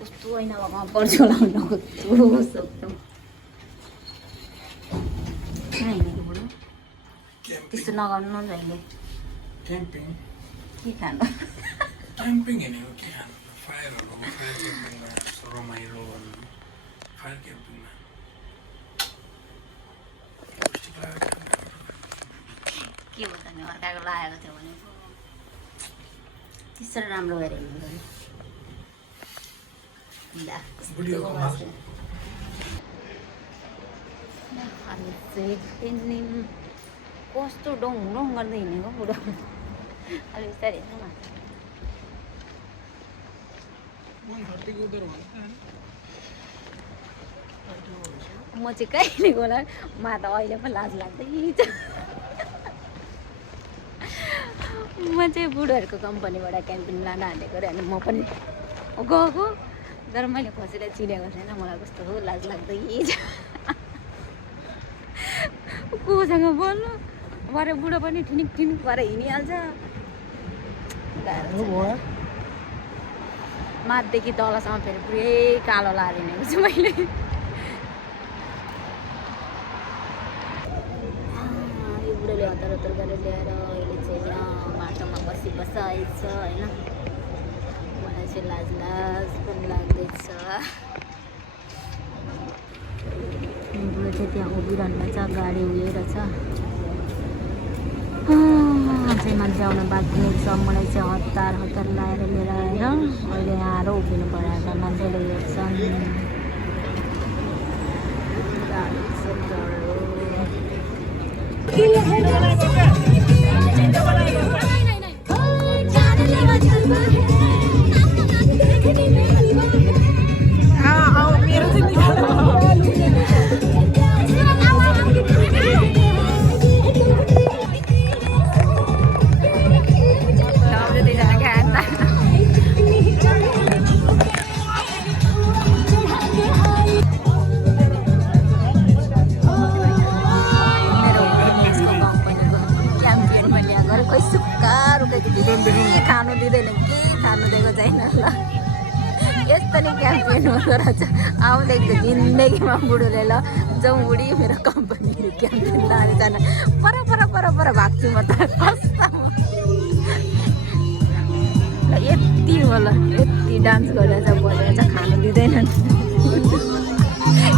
कस्तो होइन भगवान् पर्छ लाउन कस्तो सक्छौ होइन कि बुढो त्यस्तो नगर्नु न जहिले क्याम्पिङ के खानु क्याम्पिङ भनेको के खानु फायरहरू फायर क्याम्पिङमा रमाइलो गर्नु फायर क्याम्पिङमा के हो त नि अर्काको लागेको थियो भने त्यसरी राम्रो गरेर अनि चाहिँ कस्तो डोङ डोङ गर्दै हिँडेको बुढो अलिक बिस्तारै हेर्नु न म चाहिँ कहिले होला म त अहिले पो लाज लाग्दै छ म चाहिँ बुढोहरूको कम्पनीबाट क्याम्पिङ लान हालेको अरे अनि म पनि गएको तर मैले कसैलाई चिनेको छैन मलाई कस्तो लाज लाग्दै छ कोसँग बोल्नु भरे बुढो पनि ठिनिक ठिनिक भएर हिँडिहाल्छ माथिदेखि तलसम्म फेरि पुरै कालो लाएर हिँडेको छु मैले यो बुढोले हतार हतार गरेर ल्याएर अहिले चाहिँ माटोमा बसिबसाइछ होइन मलाई चाहिँ लाज लाज पनि लाग्दैछ बुढो चाहिँ त्यहाँ उभिरहनु रहेछ गाडी उयो रहेछ चाहिँ मान्छे आउन बाँकी छ मलाई चाहिँ हतार हतार लगाएर लिएर आएर अहिले आएर उभिनु पऱ्यो मान्छेले हेर्छन् खानु दिँदैन के खानु दिएको छैन ल यस्तो नि क्याम्पेन हुँदो रहेछ आउँदैको जिन्दगीमा बुढोले ल जाउँ बुढी मेरो कम्पनीहरू क्याम्पेन लाएर जान पर पर पर पर भाग्छु म त ल यति होला यति डान्स गरेर बजाएर चाहिँ खानु दिँदैनन्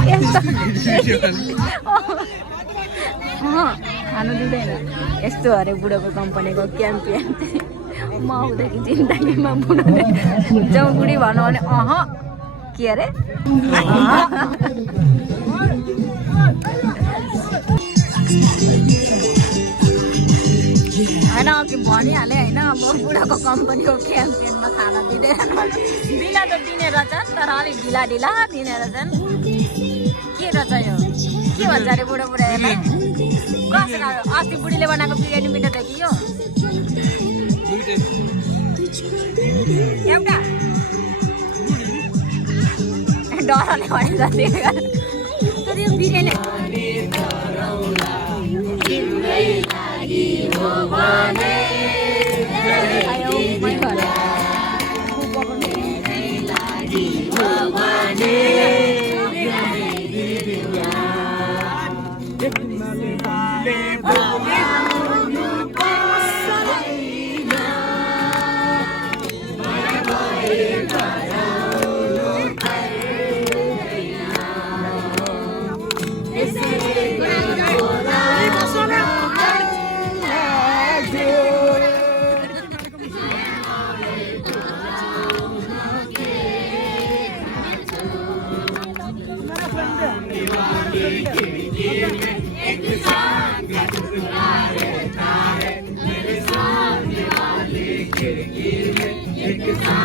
यस्तो खानु दिँदैन यस्तो अरे बुढोको कम्पनीको क्याम्पेन म आउँदाखेरि जिन्दगीमा बुढोले जाउँ बुढी भनौँ भने के अरे होइन अघि भनिहालेँ होइन अब बुढाको कम्पनीको क्याम्पेनमा खाना दिँदैन दिन त दिने रहेछन् तर अलिक ढिला ढिला दिने रहेछन् के रहेछ यो के भन्छ अरे बुढो बुढाहरूलाई कसरी अस्ति बुढीले बनाएको बिरयानी मिठो थियो कि यो एउटा डरले भने जति तर यो बिरयानी It's